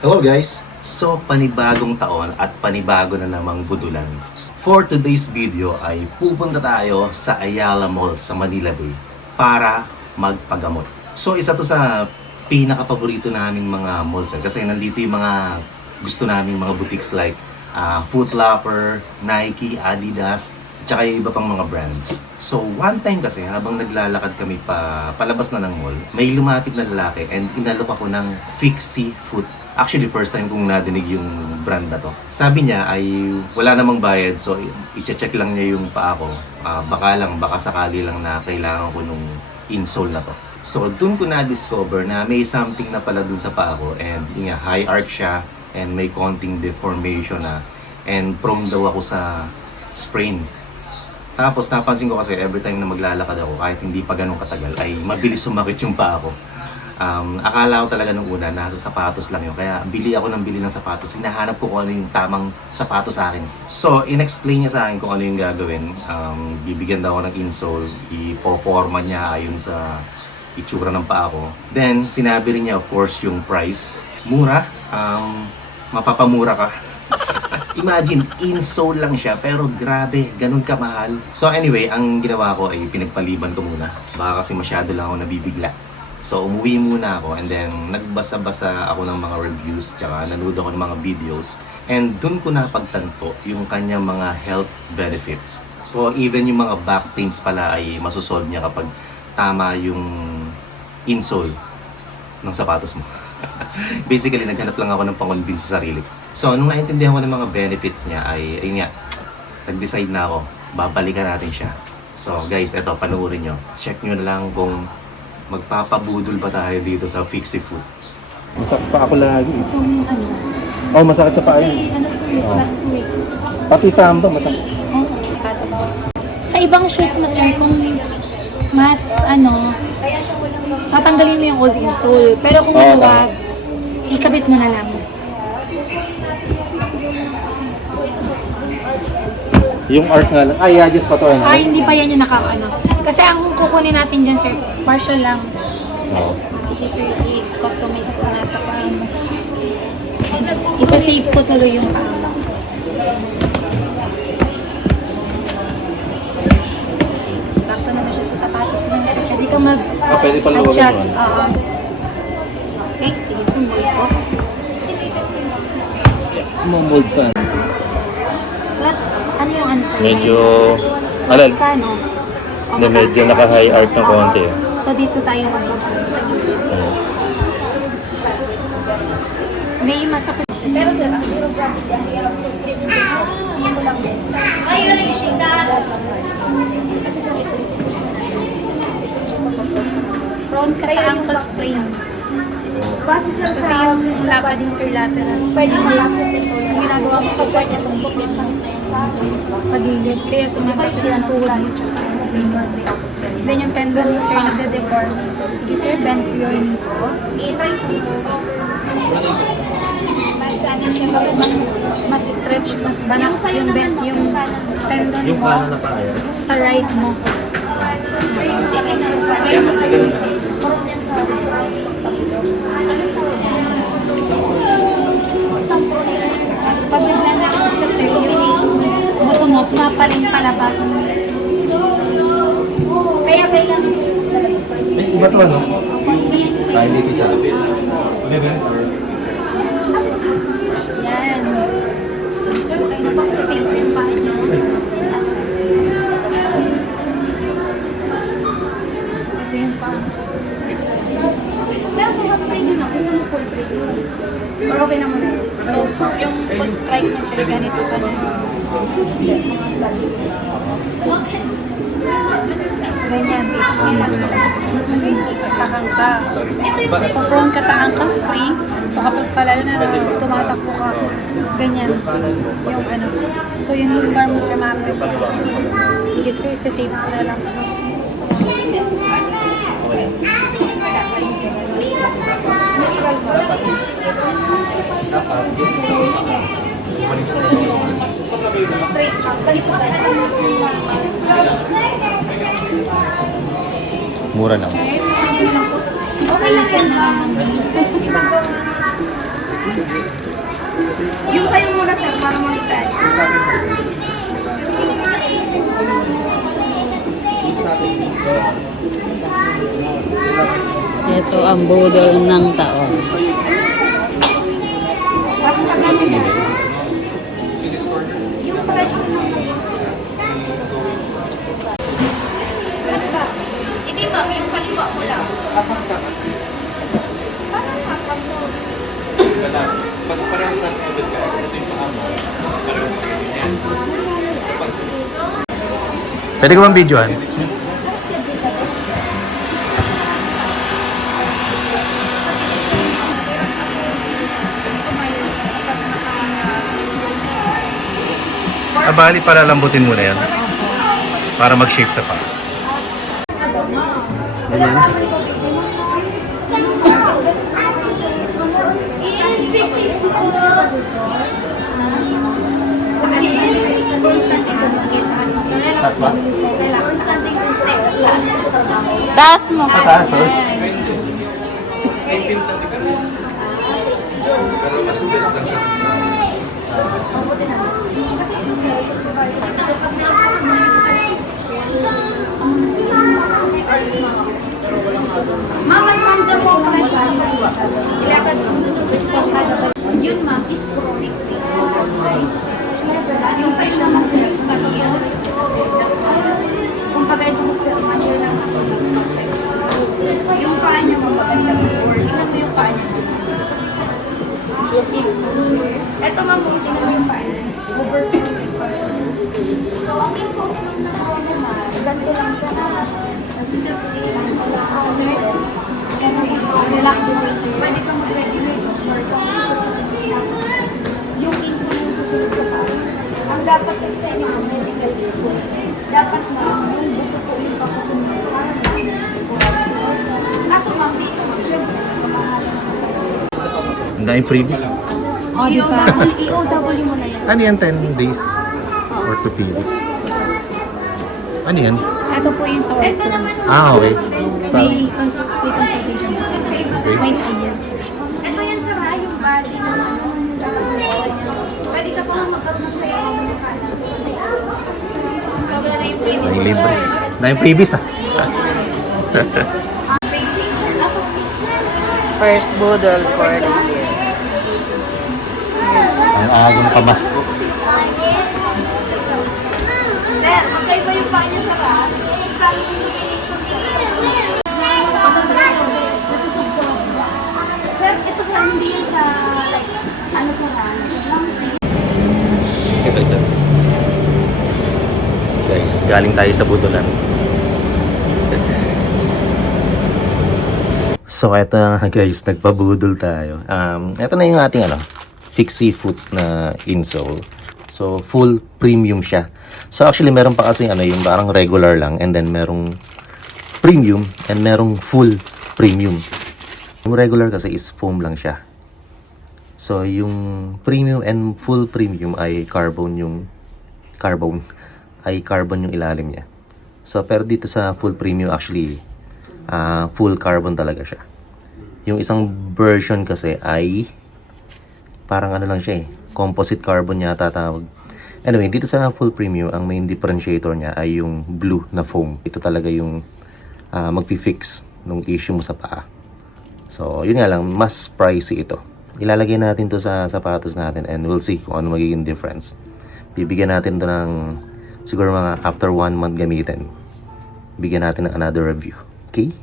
Hello guys! So, panibagong taon at panibago na namang budulan. For today's video ay pupunta tayo sa Ayala Mall sa Manila Bay para magpagamot. So, isa to sa pinaka-paborito naming mga malls kasi nandito yung mga gusto naming mga boutiques like Foot Locker, Nike, Adidas, tsaka yung iba pang mga brands. So, one time kasi, habang naglalakad kami palabas na ng mall, may lumapit na lalaki and inalok ako ng Fixie Foot. Actually, first time kong nadinig yung brand na to. Sabi niya ay wala namang bayad, so i-check lang niya yung paa ko. Baka sakali lang na kailangan ko nung insole na to. So, dun ko na-discover na may something na pala dun sa paa ko and yun nga, high arch siya and may konting deformation na and prone daw ako sa sprain. Tapos napansin ko kasi every time na maglalakad ako, kahit hindi pa ganun katagal, ay mabilis sumakit yung paa ko. Akala ko talaga nung una nasa sapatos lang yun. Kaya bili ako ng bili ng sapatos. Hinahanap ko kung ano yung tamang sapatos sa akin. So, in-explain niya sa akin kung ano yung gagawin. Bibigyan daw ako ng insole. Ipoporma niya ayon sa itsura ng paa ko. Then, sinabi rin niya of course yung price. Mura. Mapapamura ka. Imagine, insole lang siya, pero grabe, ganun kamahal. So anyway, ang ginawa ko ay pinagpaliban ko muna. Baka kasi masyado lang ako nabibigla. So umuwi muna ako and then nagbasa-basa ako ng mga reviews, tsaka nanood ako ng mga videos. And dun ko napagtanto yung kanyang mga health benefits. So even yung mga back pains pala ay masosolve niya kapag tama yung insole ng sapatos mo. Basically, naghanap lang ako ng pang-convince sa sarili. So, nung naintindihan ko ng mga benefits niya ay, ayun nga, nag-decide na ako, babalikan natin siya. So, guys, eto, panoorin nyo. Check nyo na lang kung magpapabudol ba tayo dito sa Fixie Foot. Masakit pa ako lagi. Itong ano. Oh, masakit sa paa. Kasi ano to eh, flat to eh. Pati samba, masakit. Oo, patas. Sa ibang shoes mo sir, kung mas ano, tatanggalin mo yung old insole. Pero kung maluwag, ikabit mo na lang. Yung arc nga lang. Ay, adjust pa to. Hindi pa yan yung nakakaano. Kasi ang kukunin natin dyan sir, partial lang. Oo. Sige sir, i-customize ko na sa paa mo. Isa-save ko tuloy yung paa mo. Sakto naman siya sa sapatos na sir. Pwede ka pwede pala mag-adjust. Okay, sige sir, mold ko. Mold pa. Flat, ano yung ano sa'yo? Medyo Flat ka, no? O, Na medyo mataas. naka-high arc ng konti. So, dito tayo magbabasa sa gilid. May masakit. Pero sir, ang zero gravity, ang hirap sa prone ka sa ankle sprain. Kasi yung lakad mo sir lateral. Pwede mo ang ginagawa mo support niya tumpok yan sa pagilid. Kaya sumasakit yung tuhod mo tsaka then yung tendon mo sir nagde-deform. Sige sir, bend your knee po. Mas ano siya sir, mas stretch, mas banak yung bend, yung tendon mo sa right mo. Pag naglalakad ka sir, yung buto mo, papaling palabas. Kaya kailangan sir, Iba to ano? Ay, hindi sa lapit. yan. Sir, kayo na pa kasi siyempre yung paa niyo. Ito yung paa niyo kasi pero sa half line yun, gusto mo full break yun. Or okay naman na yun. So, yung foot strike mo sir, ganito ka na. Ganyan. Basta kang ka. So, prone ka sa ankle sprain. So, kapag lalo na tumatakbo ka, ganyan. Yung ano. So, yung lumbar mo sir, ma-prepare. Sige sir, isa-save ko na lang. Straight ka. Palitan. Mura na. Okay lang po na naman. Yung sa'yo muna sir, para makita. Ito ang budol ng taon. Yung presyo ng hindi ma'am, yung kaliwa mo lang. Parang kapasok. Pwede ko bang videoan? Bali para lambutin mo na yan. Para mag-shape sa pa. Ganyan. I-fix it po. Relax mo. Relax. Taas mo. Taas, oh. Mama, saan po pala siya? Yun ma'am, is chronic pain. Yung sa'yo naman sir, is kung bagay mo sir, major lang sa yung paa niya magaganda before. Tingnan mo yung paa niya. Ito ma'am, kung tingnan mo yung paa niya. So, ang insource mo na po naman, ganito lang siya na kasi sir, relax mo sir. Pwede kang mag-regulate yung insulin yung susunod sa paa. Ang dapat kasi sa inyo, medical reason, dapat ma'am, yung buto po yung papasunod. Kaso ma'am, dito ma'am, syempre, Ang daming freebies. EOW mo na yan. Ano yan? 10 days orthopedic. Ano yan? Ito po yung sa Ito naman, Okay. May free consultation po. Okay. May sa inyo. ito yan sa yung body ng ano. Pwede ka pa nga magkaroon sa iyo sa kanan. Sobra na yung previous. May libre. Daming freebies ah. Basic. Ako, First budol for the year. Ang agong pamasko. Sir, magkaiba yung paa niya sa rat. Isang insulation sa Sir, ito sa hindi yan sa, like, ano sa rat. Guys, galing tayo sa budulan. So, eto na nga guys, nagpabudol tayo. Eto na yung ating fixie foot na insole. So, full premium siya. So, actually, meron pa kasi yung parang regular lang and then merong premium and merong full premium. Yung regular kasi is foam lang siya. So, yung premium and full premium ay carbon yung ilalim niya. So, pero dito sa full premium actually full carbon talaga siya. Yung isang version kasi ay parang ano lang siya composite carbon yata tawag. Anyway, dito sa full premium ang main differentiator niya ay yung blue na foam. Ito talaga yung magpi-fix nung issue mo sa paa. So, yun nga lang, mas pricey ito. Ilalagay natin to sa sapatos natin and we'll see kung ano magiging difference. Bibigyan natin to ng siguro mga after 1 month gamitin. Bigyan natin ng another review. Okay?